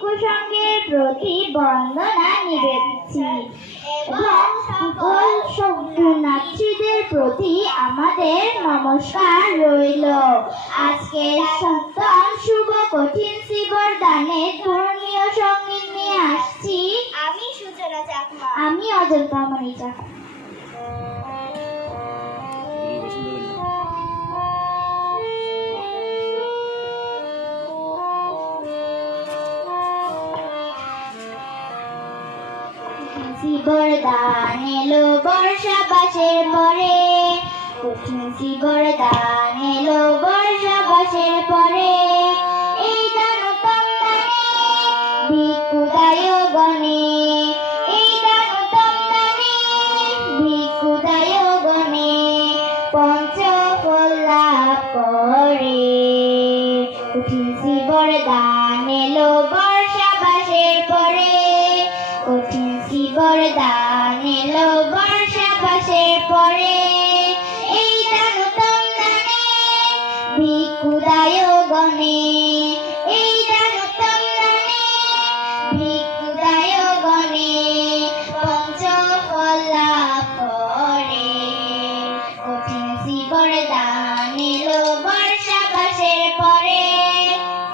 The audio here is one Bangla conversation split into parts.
কুসঙ্গের প্রতি বন্দনা নিবেদিচ্ছি এবং সকল পুণ্যার্থীদের প্রতি আমাদের নমস্কার রইল। আজকের সপ্তম শুভ কঠিন শ্রীবরদানের ধর্মীয় সঙ্গীত নিয়ে আসছি আমি সূচনা চাকমা। আমি অজন্তামণি চাকমা। শ্রীবরদান এলো বর্ষা বাসের পরে, কঠিন শ্রীবরদান এলো বর্ষা বাসের পরে। এই দানোত্তম দানে ভিক্ষুদায় গণে, এই দানোত্তম দানে ভিক্ষুদায় গণে পঞ্চফল লাভ করে। কঠিন শ্রীবরদান এলো বর্ষা বাসের পরে, কঠিন শ্রীবরদান এলো বর্ষা বাসের পরে। এই দানোত্তম দানে ভিক্ষুদায় গণে, এই দানোত্তম দানে ভিক্ষুদায় গণে পঞ্চফল লাভ করে। কঠিন শ্রীবরদান এলো বর্ষা বাসের পরে,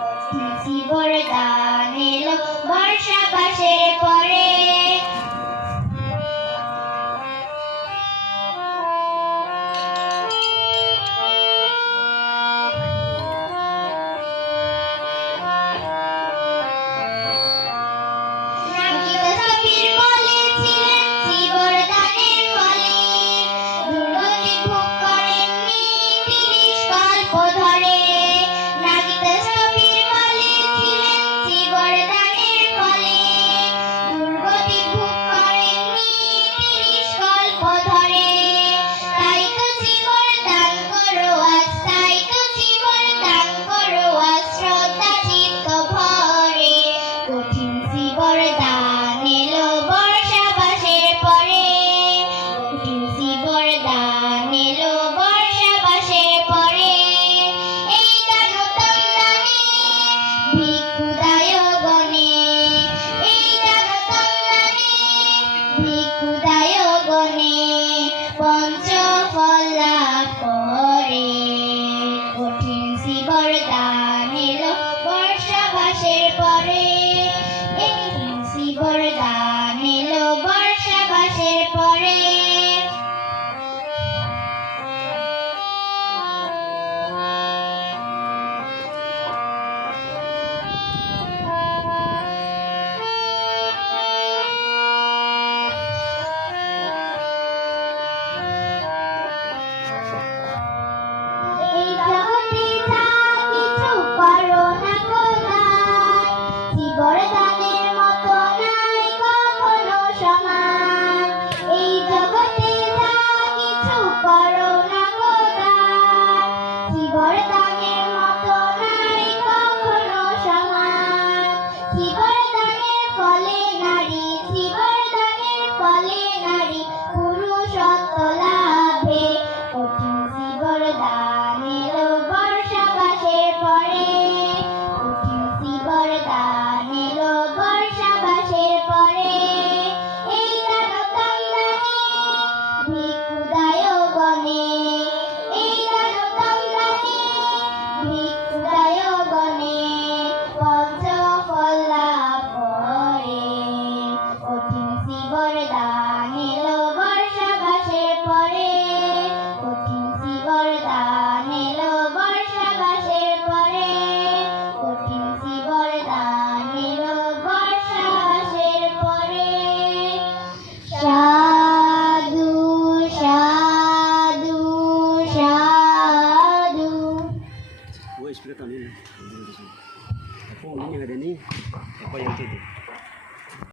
কঠিন শ্রীবরদান এলো বর্ষা বাসের পরে। পঞ্চফল লাভ করে। কঠিন শ্রীবরদান এলো বর্ষা বাসের পরে, কঠিন শ্রীবরদান এলো বর্ষা বাসের পরে। শ্রীবরদানের মতো নাই কখনো সমান, এই জগতে যা কিছু করো না গো দান। শ্রীবরদানের মতো নাই কখনো সমান, শ্রীবরদানের ফলে নারী, শ্রীবরদানের ফলে নারী পুরুষত্ব লাভে। কঠিন শ্রীবরদান এলো বর্ষা বাসের পরে, কঠিন শ্রীবরদান এলো বর্ষা বাসের পরে। এই দানোত্তম দানে ভিক্ষুদায় গণে, এই দানোত্তম দানে ভিক্ষুদায় গণে পঞ্চফল লাভ করে। কঠিন শ্রীবরদান এলো বর্ষা বাসের পরে, কঠিন শ্রীবরদান এলো বর্ষা বাসের পরে, কঠিন শ্রীবরদান এলো বর্ষা বাসের পরে। সাধু সাধু সাধু। Gue explica também, né? Pô, linha, Deni, apoia tudo.